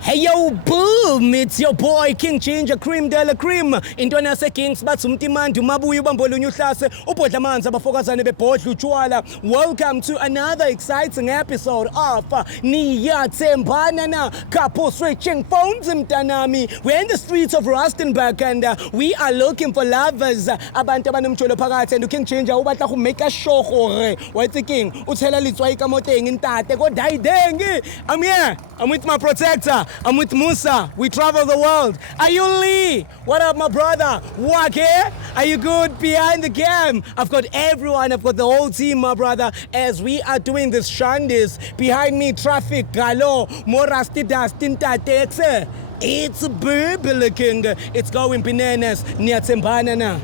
Hey yo, boom! It's your boy King Ginger Cream de la Cream. Intwana se Kings batsumti mandi mabuyu bambolunya uhlase ubodla amanzi abafokazane bebhodla utshwala. Welcome to another exciting episode of Niyathembana Na. Couple switching phones mtanami. We're in the streets of Rustenburg and we are looking for lovers. Abantu abanomtsholo phakathi and King Ginger ubatla go make a show gore. What's the king? Uthela litswa ikamoteng intate go daidengi. I'm here. I'm with my protector. I'm with Musa. We travel the world. Are you Lee? What up, my brother? Wake? Are you good behind the cam? I've got everyone. I've got the whole team, my brother, as we are doing this shandis. Behind me, traffic, galo, more rusty dust, tatexe. It's Burble King. It's going bananas. Niyathembana Na.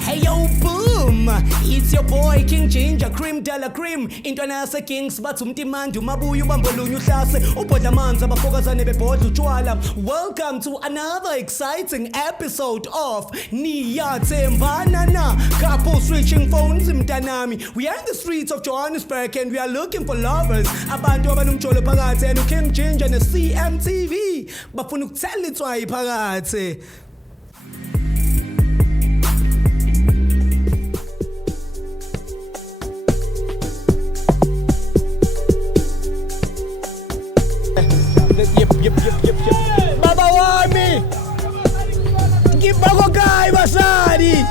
Hey yo, boom! It's your boy King Ginger Cream de la Cream. Intwana se Kings batsumti mandi mabuyu bambolunya uhlase ubodla amanzi abafokazane bebhodla utshwala. Welcome to another exciting episode of Niyathembana Na. Couple switching phones mtanami. We are in the streets of Johannesburg and we are looking for lovers. Abantu abanomtsholo phakathi and King Ginger ne CMTV bafuna ukuthela itswayi phakathi. Yep. Baba wami! Gibago guy basadi!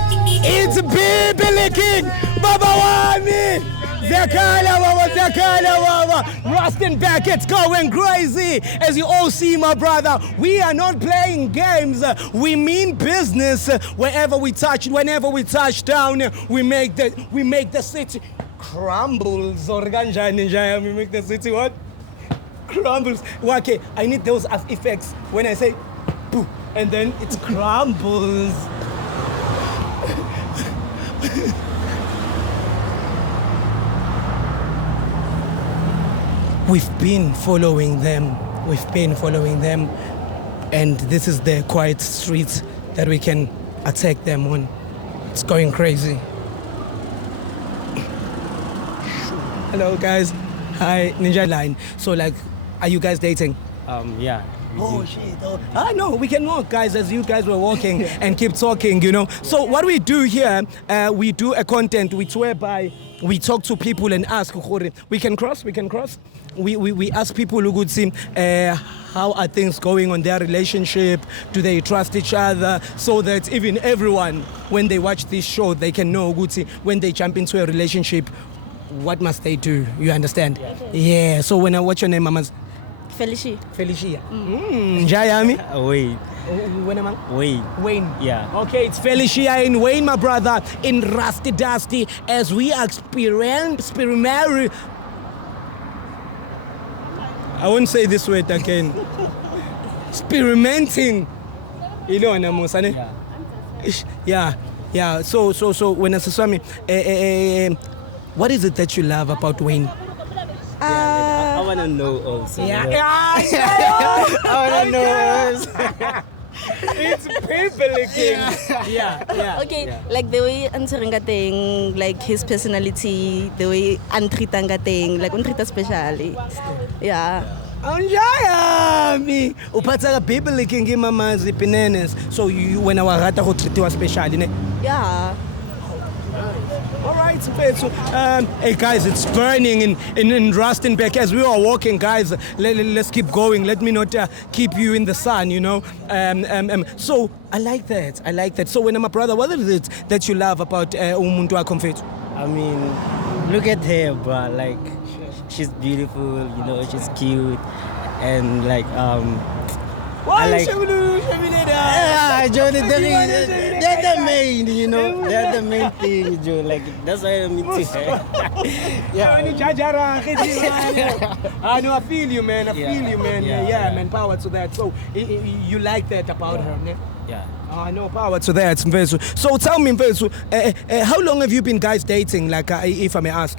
It's Burble King! Baba wami! Zakala wawa! Rustenburg, it's going crazy! As you all see, my brother, we are not playing games. We mean business. Wherever we touch, whenever we touch down, we make the city crumbles. Or ganjani, we make the city what? Crumbles. Okay, I need those effects when I say boo, and then it crumbles. We've been following them, and this is the quiet streets that we can attack them on. It's going crazy. Hello guys, hi, Ninja Line. So like, are you guys dating? Yeah. Oh shit! No, we can walk, guys, as you guys were walking and keep talking, you know. So what we do here, we do a content which whereby we talk to people and ask. We can cross. We ask people who could see how are things going on their relationship. Do they trust each other? So that even everyone, when they watch this show, they can know when they jump into a relationship, what must they do? You understand? Yeah. So what's your name, mamas? Felicia. Jayami? Wayne. Yeah. Okay, it's Felicia and Wayne, my brother, in Rusty Dusty, as we experience. I won't say this word again. Experimenting. You know, yeah. So when I say what is it that you love about Wayne? I want to know also. I want to know also. It's Burble King. Yeah. Okay, like the way answering a thing, like his personality, the way antritang a thing, like untrita specially. Yeah. Anjayami. Upatsa Burble King mamazi pinenes. So you when our rata go treatiwa specially, ne? Yeah. All right, so hey guys, it's burning in Rustenburg. As we are walking, guys, let's keep going. Let me not keep you in the sun, you know. So I like that. So when I'm a brother, what is it that you love about umuntu akomfethu? I mean, look at her, bro. Like, she's beautiful, you know, she's cute, and like I like. Joe, they're the main, you know. They're the main thing, Joe. Like, that's why I'm into her. Yeah. I know, I feel you, man. Yeah, man. Power to that. So, you like that about her, ne? Yeah. I know, power to that, Mvesu. So, tell me, Mvesu, how long have you been guys dating, like, if I may ask?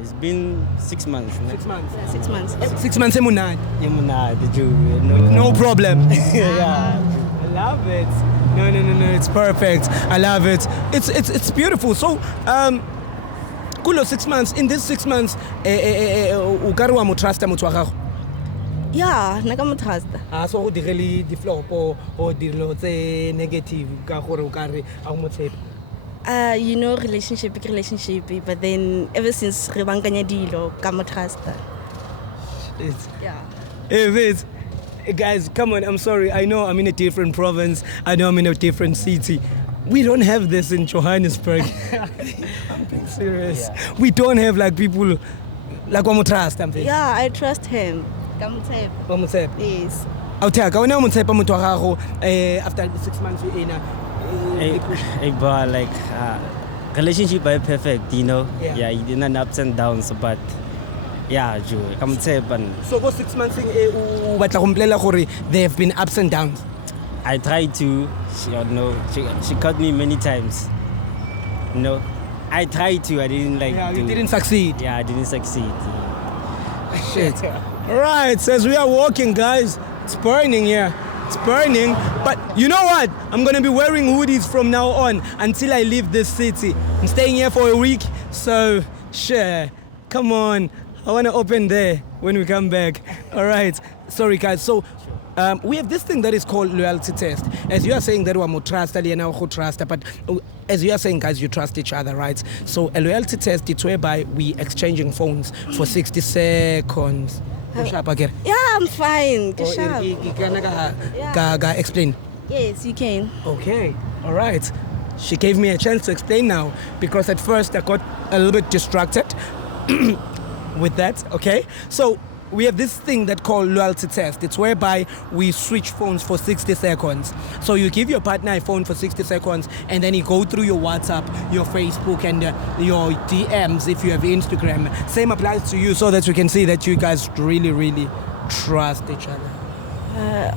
It's been 6 months. Ne? 6 months. Yeah, 6 months. 6 months, emunad. No problem. Yeah. I love it. No, it's perfect. I love it. It's beautiful. So, kulo 6 months. In these 6 months, ukari wa mutrasta muthu wa gago. Yeah, naka mo trust. So go direle di flop o dilo tse negative ka gore o ka re a mo tshepa. You know, relationship, but then ever since re bankanya dilo ka mo trust. Yeah. Hey, Vince. Guys, come on, I'm sorry. I know I'm in a different province. I know I'm in a different city. We don't have this in Johannesburg. I'm being serious. Yeah. We don't have like people like one trust. Yeah, I trust him. Kamutsep. Yes. After 6 months we in like relationship is perfect, you know. Yeah, you didn't ups and downs, but yeah, so for 6 months they have been ups and downs. I tried to, she caught me many times. No, I tried to, I didn't like. Yeah, you didn't succeed. Yeah, I didn't succeed. Shit. All right, so as we are walking, guys, it's burning here. It's burning, but you know what? I'm gonna be wearing hoodies from now on until I leave this city. I'm staying here for a week, so sure. Come on, I wanna open there when we come back. All right, sorry guys. So we have this thing that is called loyalty test. As you are saying that we are more trust, but as you are saying, guys, you trust each other, right? So a loyalty test is whereby we exchanging phones for 60 seconds. Yeah, I'm fine. Explain. Yes, you can. Okay, all right. She gave me a chance to explain now because at first I got a little bit distracted with that, okay? So we have this thing that called loyalty test. It's whereby we switch phones for 60 seconds. So you give your partner a phone for 60 seconds and then you go through your WhatsApp, your Facebook and your DMs if you have Instagram. Same applies to you so that we can see that you guys really, really trust each other.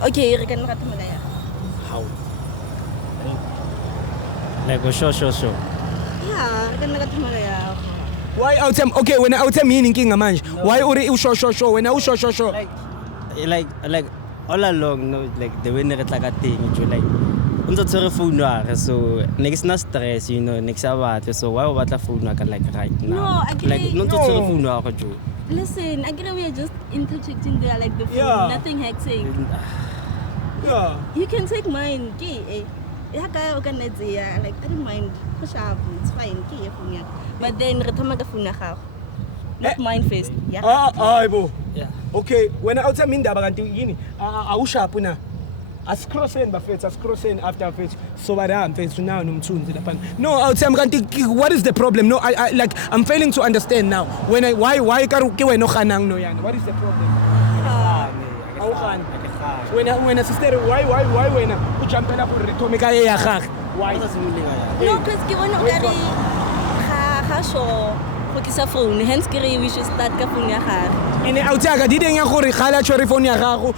Okay, how? Like sure. Yeah, why out them? Okay, when out them meaning king man. Why uri show when I show. Like all along, no, like the way they like a thing, you like. Unser zur phone so next na stress, you know, next about so why what the phone like right now. No, I agree. Like not zur phone jo. Listen, I agree we are just interjecting there like the phone, nothing hectic. Yeah. You can take mine, like I don't mind. It's fine, but then not mine first. Yeah. Yeah. Okay, when I out mean that bagantini, sharp na. As crossing after face. So face now no, what is the problem? No, I like I'm failing to understand now. When why no khanang no yan? What is the problem? When a sister why when u jumpela go retomeka ya gagwe? Why? No, because ke bona o ka re ga so go kisa phone, hence ke re we should start ka phone ya gagwe. Ene out ya ga di deng ya gore ga la tshwere phone ya gago.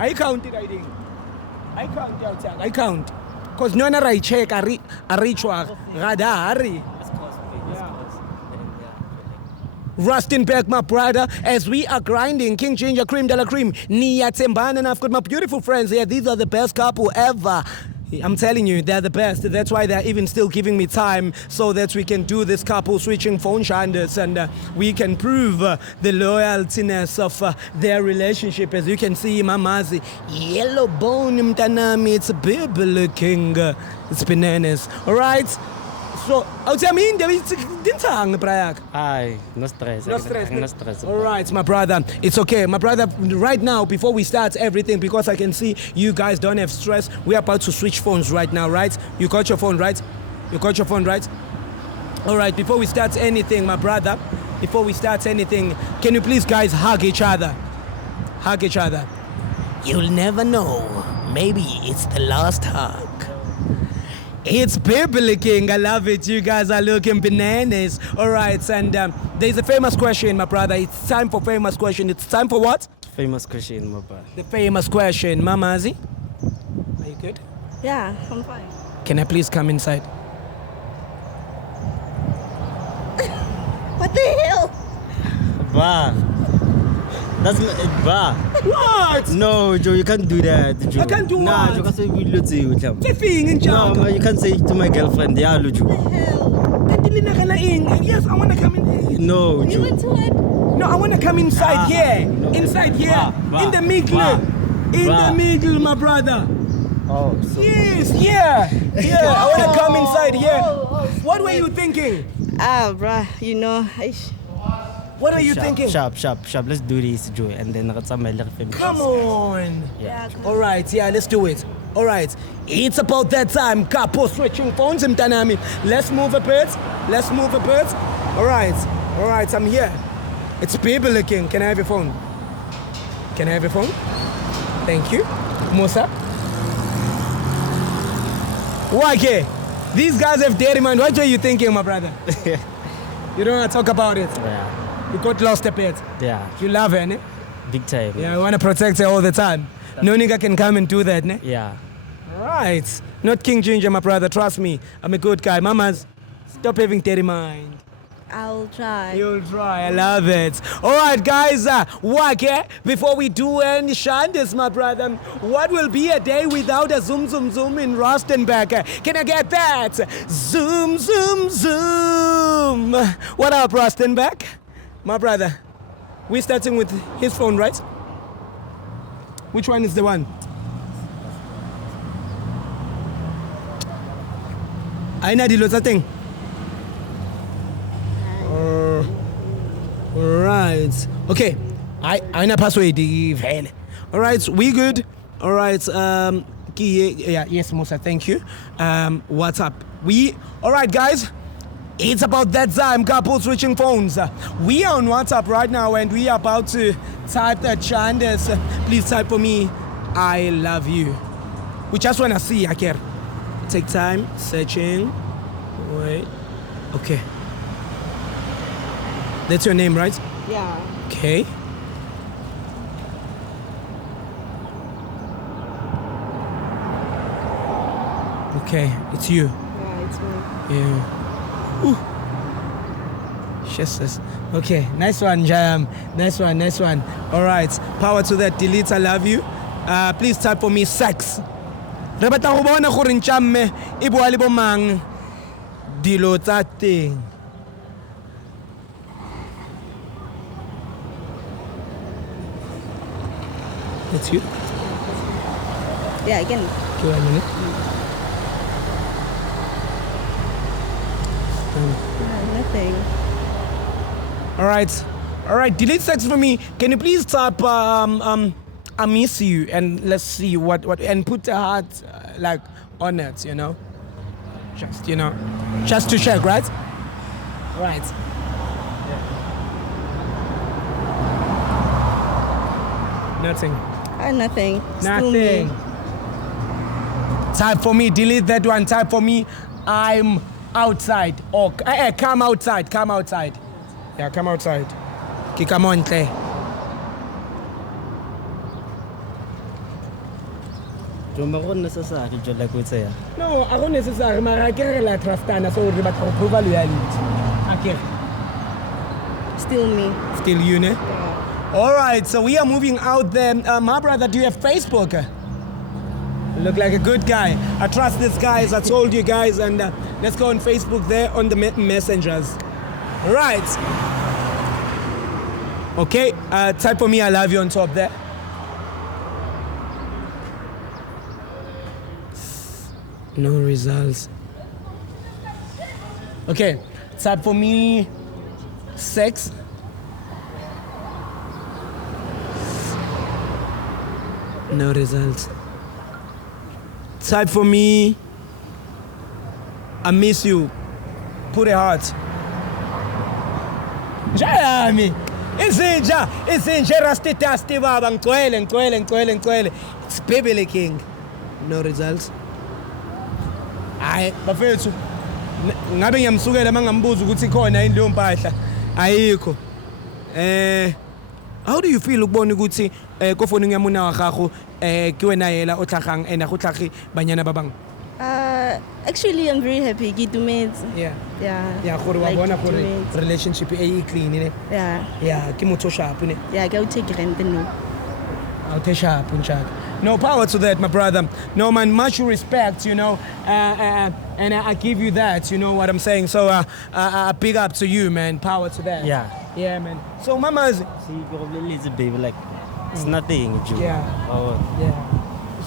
I count it I count because no na ra check a reach wa ga da hurry. Rustenburg, my brother, as we are grinding King Ginger Cream de la Cream, Niyathembana Na. I've got my beautiful friends here. These are the best couple ever. I'm telling you, they're the best. That's why they're even still giving me time so that we can do this couple switching phone shanders and we can prove the loyaltiness of their relationship. As you can see, Mamazi, yellow bone, mtanami, it's a baby looking. It's bananas. All right? So, no stress. All right, my brother. It's okay. My brother, right now, before we start everything, because I can see you guys don't have stress, we're about to switch phones right now, right? You got your phone, right? All right, before we start anything, my brother, can you please, guys, hug each other? You'll never know. Maybe it's the last hug. It's Kimberly King. I love it. You guys are looking bananas. All right, and there's a famous question, my brother. It's time for famous question. It's time for what? Famous question, my brother. The famous question. Mamazi, are you good? Yeah, I'm fine. Can I please come inside? What the hell? Bah. That's not it, bah. What? No, Joe, you can't do that, Joe. I can't do what? Nah, Joe, say we lose you. No, you can't say to my girlfriend, yeah, Joe. What the hell? Yes, I want to come in. No, You Joe. went to it? No, I want to come inside here. Inside here. In the middle. In the middle, my brother. Oh, so Yes, yeah. Yeah, I want to come inside here. What were you thinking? Bruh, you know, What are you thinking? Sharp. Let's do this, Joe. And then Come on. yeah. All right, yeah, let's do it. All right, it's about that time. Couple switching phones, mtanami. Let's move a bit. All right, I'm here. It's people looking. Can I have your phone? Thank you. Musa. Why, okay? These guys have dirty mind. What are you thinking, my brother? You don't want to talk about it. Yeah. You got lost a bit. Yeah. You love her, ne? Big time. Yeah, I want to protect her all the time. No nigga can come and do that, ne? Yeah. Right. Not King Ginger, my brother. Trust me. I'm a good guy. Mamas, stop having dirty mind. I'll try. You'll try. I love it. All right, guys. Before we do any shandas, my brother, what will be a day without a zoom, zoom, zoom in Rustenberg? Can I get that? Zoom, zoom, zoom. What up, Rustenberg? My brother, we're starting with his phone, right? Which one is the one? Aina dilo sa thing. Right. Okay. Aina password vele. All right, we good. All right. Yeah, yes, Musa. Thank you. What's up? All right, guys. It's about that time, couple switching phones. We are on WhatsApp right now and we are about to type that Chandes. Please type for me, I love you. We just want to see, Aker. Take time, searching. Wait. Okay. That's your name, right? Yeah. Okay. Okay, it's you. Yeah, it's me. Yeah. Ooh. Jesus. Okay, nice one, Jam. Nice one. All right, power to that. Delete, I love you. Please type for me, sex. Rebata go bona gore ntjamme e bua le bomang dilo tsa teng. It's you? Yeah, again. Give me a minute. Nothing. All right. Delete sex for me. Can you please type I miss you and let's see what and put a heart like on it, you know. Just to check, right? Right. Nothing. Nothing. Nothing. Still me. Type for me. Delete that one. Type for me. I'm outside. Or come outside. Yeah, come outside. Kikamonte. Jomaro necessary jo like we say. No, I don't necessarily. I can't like trustana so we but approval reality. Okay. Still me. Still you, ne? Yeah. All right, so we are moving out there. My brother, do you have Facebook? You look like a good guy. I trust this guy, as I told you guys, and let's go on Facebook there on the messengers. Right. Okay, type for me, I love you on top there. No results. Okay, type for me, sex. No results. Type for me, I miss you. Put a heart. Jayami. Isinja rastitasti baba ngcwele. It's Kimberly King. No results. Hayi bafethu. Ngabe ngiyamsukela mangambuza ukuthi khona yini leyo mpahla. Ayikho. How do you feel ukubona ukuthi kofoni ngiyamuna wa gago ke wena yela o tlhagang ene go tlhagi banyana ba bang? Actually, I'm very happy. Yeah. Yeah. Gore wa Like, bona gore Gitumetsi. relationship e clean ne. Yeah. Yeah, ke motho sharp ne. Yeah, go take rent no. I'll take sharp unchak. No power to that, my brother. No man, much respect, you know. And I give you that, you know what I'm saying. So big up to you, man. Power to that. Yeah. Yeah, man. So, mamas. See, probably little baby, like, it's nothing, Joe. Yeah. Oh, Yeah.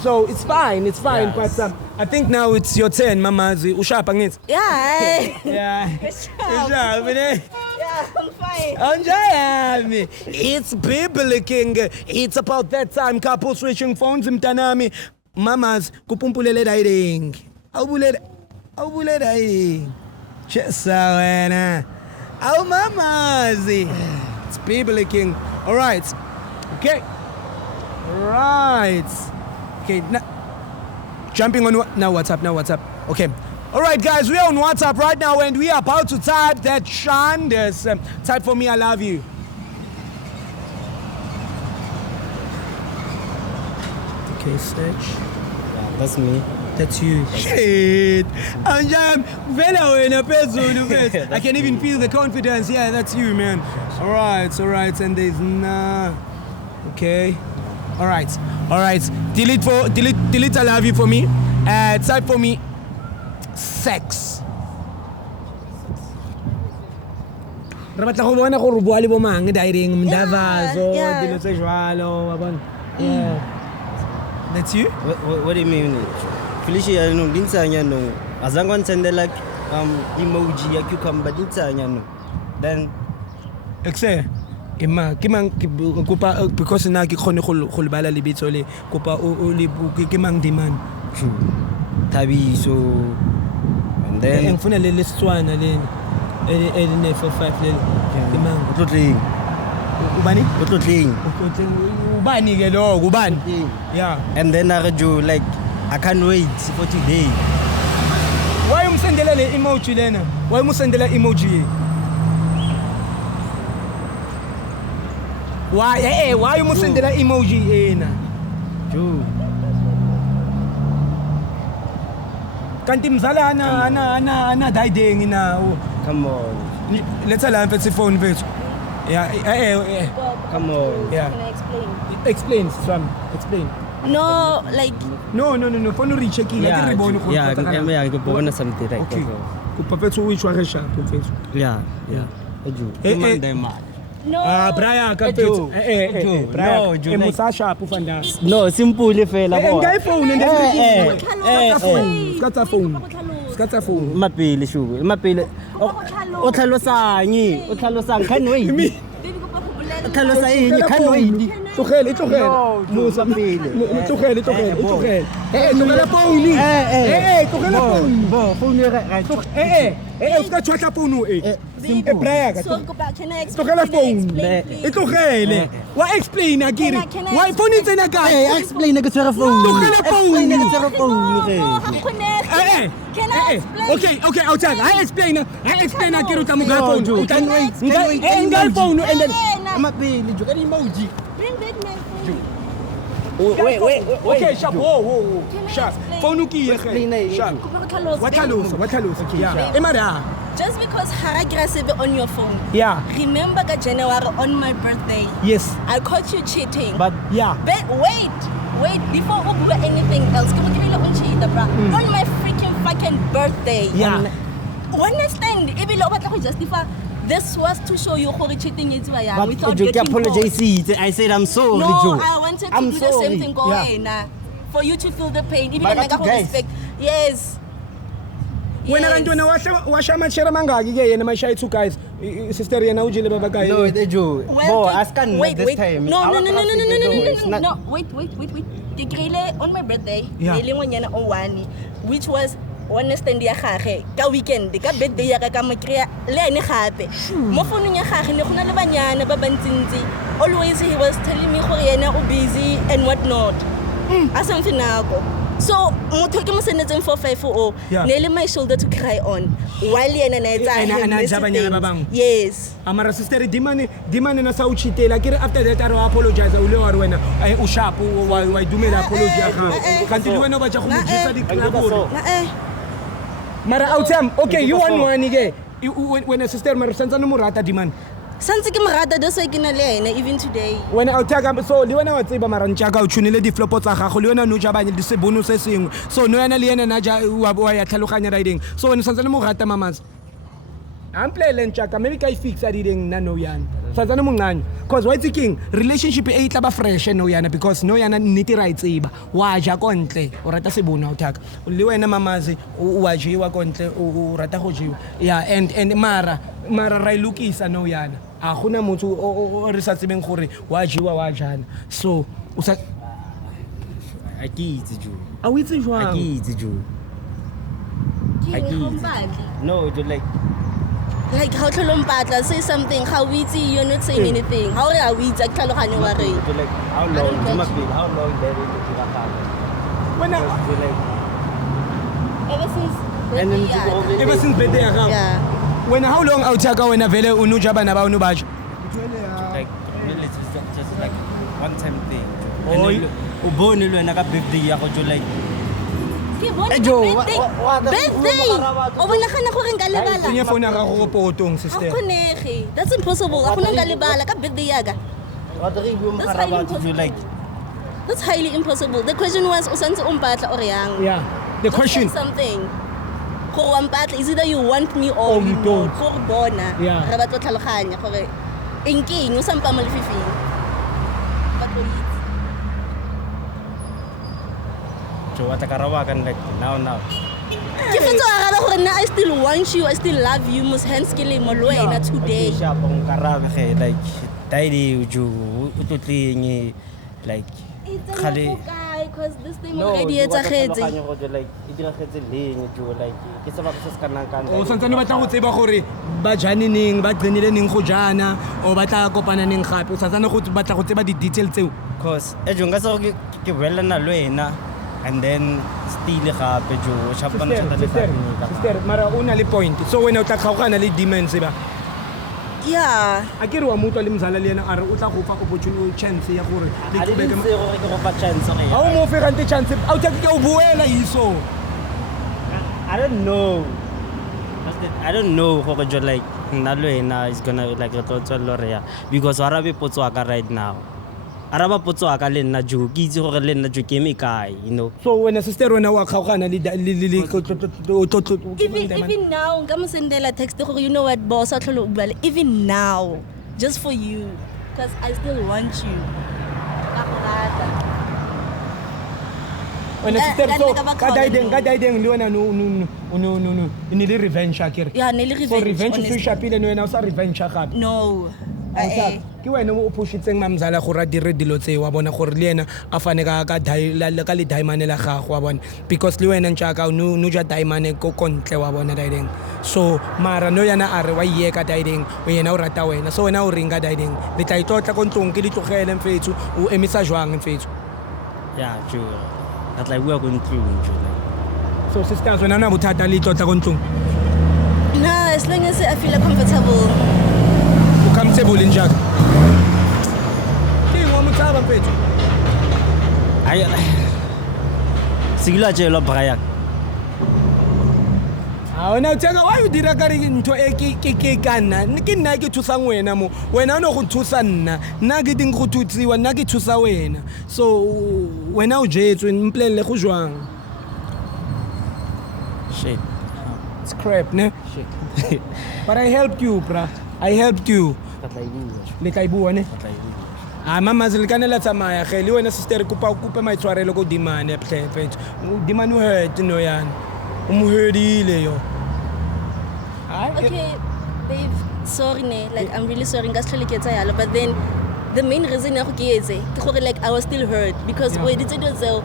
So, it's fine, Yes. but I think now it's your turn, mamas. Ushapa ngit. Yeah. Yeah. Ushapa. Yeah, I'm fine. Anjayami. It's biblical. It's about that time couples switching phones mtanami. Mamas kupumpulele dating. Awubule dating. Chesa wena. Aw mamas. It's biblical. All right. Okay. Right. Okay. Jumping on now WhatsApp. Okay. All right, guys, we are on WhatsApp right now, and we are about to type that Shandes. Type for me, I love you. Okay, search. yeah, that's me. That's you. Shit. I can even feel the confidence. Yeah, that's you, man. All right. And there's nah. Okay. All right. Delete I love you for me. Type for me. Sex. Rabat ako bona ko rubuali bo mang dairing mdavazo dilo tse jwalo wa bona. Yeah. That's you? What do you mean? Felicia, no, dinsanya no. Azangwan send like emoji ya cucumber dinsanya no. Then Exe. Ima kimang kupa because na ki khone go lebala lebitso le kupa o le kimang demand. Tabi so and then ngifuna le Setswana le ne 45 le kimang utlotleng ubani ubani ke lo ubani yeah and then I do like I can't wait for today. Why umsendela le emoji lena? Why umsendela emoji? Why umsendela emoji ena? Joe. Kanti mzala ana daiding na. Come on. Let's allow him phone vethu. Yeah, Come on. yeah. Can I explain? Explain, Swam. Explain. No, like No. Phone re-checking. Yeah, I'm going to something right. Okay. Kupa vethu o itshware sharp vethu. Yeah. no. Brian ka Joe. vethu. Brian. Joe, Musa sharp ufanda. No, simple fela bo. Ngai phone and phone. Skata phone. Mapele shugo. Mapele. O tlhalosang can wait. Baby ko pa go bolela. Tlhalosa eng can wait. Tlogele. Musa pele. Tlogele. Tlogela phone. Tlogela phone. Phone right. O ska tshwatla phone Brian ka. So go back. Can I explain? Tlogela phone. Please. Wa explain akere. Can I Why phone tsena ka? Explain ke tsere phone. Tlogela phone. Explain ke tsere phone. Can I explain? Okay, I'll tell. I explain akere uta mo ga phone. Joe, can wait. Ngai phone and then Mapele jo ka emoji. Bring back my phone. Wait. Okay, sharp. Whoa. Sharp. Phone ki Explain ye. Sharp. What Okay, Yeah. sharp. Emara. Just because Haragrasebe on your phone. Yeah. Remember that January on my birthday. Yes. I caught you cheating. But Yeah. But wait, before we do anything else, come on, on my freaking fucking birthday. Yeah. Understand? Justify. This was to show you how cheating is But without Joe, getting apologize. caught. I said I'm sorry, No, Joe. I wanted to I'm do the sorry. same thing. Go Yeah. away, nah. For you to feel the pain, even But like a guys. respect. Yes. Wena kantona washa machera mangaki ke yena mashayi two guys. Sister yena ujile baba guy. No, Joe. Bo, Welcome- ask can wait, this wait. time. No. It's not- No, wait. Ke krile on my birthday, Yeah. le ngonyana o one, which was understand ya gage ka weekend ka birthday ya ka mo krea le ene gape. Mo founung ya gage ne gona le banyana ba bantsintsi. Always he was telling me gore yena o busy and what not. Something nako. So, motho ke mo sendetseng 450 Yeah. ne le my shoulder to cry on. While yena na etsa Ana ja banyana ba bang. Yes. Amara sister dimane na sa uchitela kere after that aro apologize ule wa wena u sharp wa dumela apology ya ga. Kanti le wena ba tja go mojisa di klaboro. Mara outsam okay you want one ke. When a sister mara sentsa no morata dimane. Santse ke morata do so ke na le ene even today. When I tag so le wena wa tseba mara ntjaka o tshunile di flopo tsa gago le wena no ja banye di se bonus se sengwe so no yana le yena na ja wa ya tlhaloganya riding so wena santse le mo rata mamas amplele nchaka maybe ka fixa dideng na no yana sazana mungani because why thinking relationship e tla ba fresh no yana because no yana nnete ra itseba wa ja kontle o rata se bona o thaka le wena mamazi wa jiwa kontle o rata go jiwa yeah and mara ra ilukisa no yana a gona motho o re sa tsebeng gore wa jiwa wa jana so o sa a ke itse jo a o itse jwang a ke itse jo no jo like how tlolompatla say something how witty you're not saying anything how re a witty a tlhaloganyo wa re like how long there is to when ever since birthday ya yeah when how long out ka wena vele unuja bana ba unu baje like really just like one time thing o bone le wena ka birthday ya go jo like birthday o bonagana gore nka lebala tsenya phone ya gago go potong sister khonege that's impossible a gona nka lebala ka birthday ya ka that's highly impossible the question was o santse o mpatla o re yang yeah the question something go wa mpatla is either you want me or you don't go bona re ba tlo tlhaloganya gore enkeng o sampa mo lefifing ba tlo itse so what ka like now ke fetsa ga ra gore I still want you I still love you mos hands ke le mo lo wena today sha pong karabe ge like daily jo o tlotlenye like khale because this thing already it's a khetse like e dira khetse leng jo like ke sa ba se ska nang ka o santsane batla go tseba gore ba jane neng ba qenile neng go jana o batla kopana neng gape o santsane go batla go tseba di details tseo cause e jo nga sa ke boelana le wena and then still gape jo shapana sister mara una le point so wena o tla kgaogana le demons ba yeah akere wa mutwa le mzala le yena are o tla go fa opportunity chance ya gore le kubeka ke go fa chance re ha o mo fe gante chance a o tla ke o boela iso I don't know gore jo like nna le wena is gonna like re tlo tswela re ya because arabe potso aka right now araba potso aka le nna jo ke itse gore le nna jo ke me kae you know so wena sister wena wa kgaogana le even now nka mo sendela text gore you know what boss a tlholo bua even now just for you because I still want you ka go rata wena sister so ka daideng le wena no ni le revenge akere yeah ne le revenge so revenge se shapile no wena o sa revenge gape no ke wena o pushitseng mamzala gore a dire dilo tse wa bona gore le yena a fane ka le diamond la gago wa bona because le wena ntšaka no ja diamond ko kontle wa bona daideng so mara no yana a re wa ie ka daideng o yena o rata wena so wena o ringa daideng le tla itlotla ko ntlong ke ditlogele mfetso o emisa jwang mfetso yeah true that like we are going through so sisters wena na bothata le itlotla ko ntlong no as long as I feel comfortable comfortable njaka ke mo motaba mfetso ay sigila jelo braya wena o tsaka wa o dira ka re ntho e ke kana ke nna ke thusang wena mo wena o no go thusa nna ke ding go thutsiwa nna ke thusa wena so wena o jetswe mplele go jwang shit it's crap ne shit but I helped you bra I helped you le ka ibua ne mama zilikanela tsamaya ge le wena sister kupa maitshwarelo go dimane phepe dimane o hurt no yana o mo hurdile yo okay babe sorry ne like I'm really sorry ngashlele ke tsayalo but then the main reason ya go ke etse ke gore like I was still hurt because we did it zo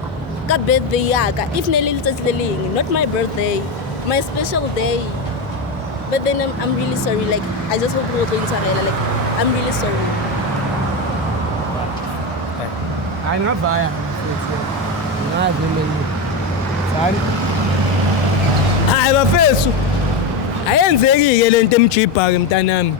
ka birthday yaka if ne le letsatsi le leng not my birthday my special day but then I'm really sorry like I just hope we're going to like I'm really sorry I'm not baya hayi bafethu ayenzeki ke lento emjipa ke mntanami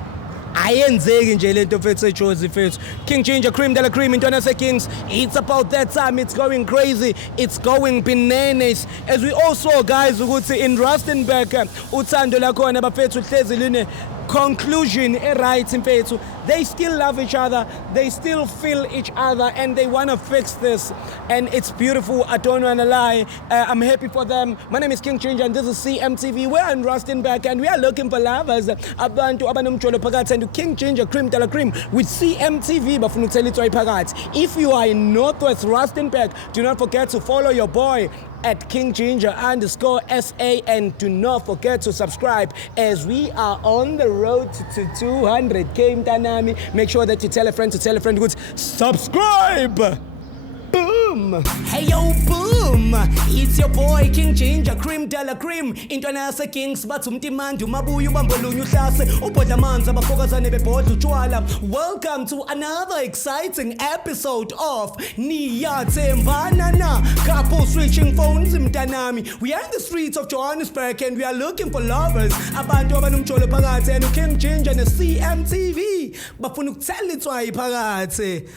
ayenzeki nje lento mfethu eJozi mfethu King Ginger Cream de la Cream intwana se Kings it's about that time it's going crazy it's going bananas as we also guys ukuthi in Rustenburg uthando la khona bafethu hlezi line conclusion right mfethu they still love each other, they still feel each other, and they want to fix this. And it's beautiful, I don't want to lie. I'm happy for them. My name is King Ginger, and this is CMTV. We're in Rustenburg, and we are looking for lovers. Abantu abanomcholo phakathi and King Ginger Cream Dela Cream with CMTV. Bafuna ukuthela itswayi phakathi. If you are in Northwest Rustenburg, do not forget to follow your boy at King Ginger _SA, and do not forget to subscribe as we are on the road to 200k mtanami. Make sure that you tell a friend to tell a friend good subscribe. Boom! Hey yo, boom! It's your boy King Ginger Cream Dela Cream. Intwana yase Kings batsumtimandi mabuyu bambolunyu hlase ubhodla amanzi abafokazane bebhodla utshwala. Welcome to another exciting episode of Niyathembana Na. Couple switching phones mtanami. We are in the streets of Johannesburg and we are looking for lovers. Abantu abanomcholo phakathi and King Ginger ne CMTV bafuna ukuthela itswayi phakathi.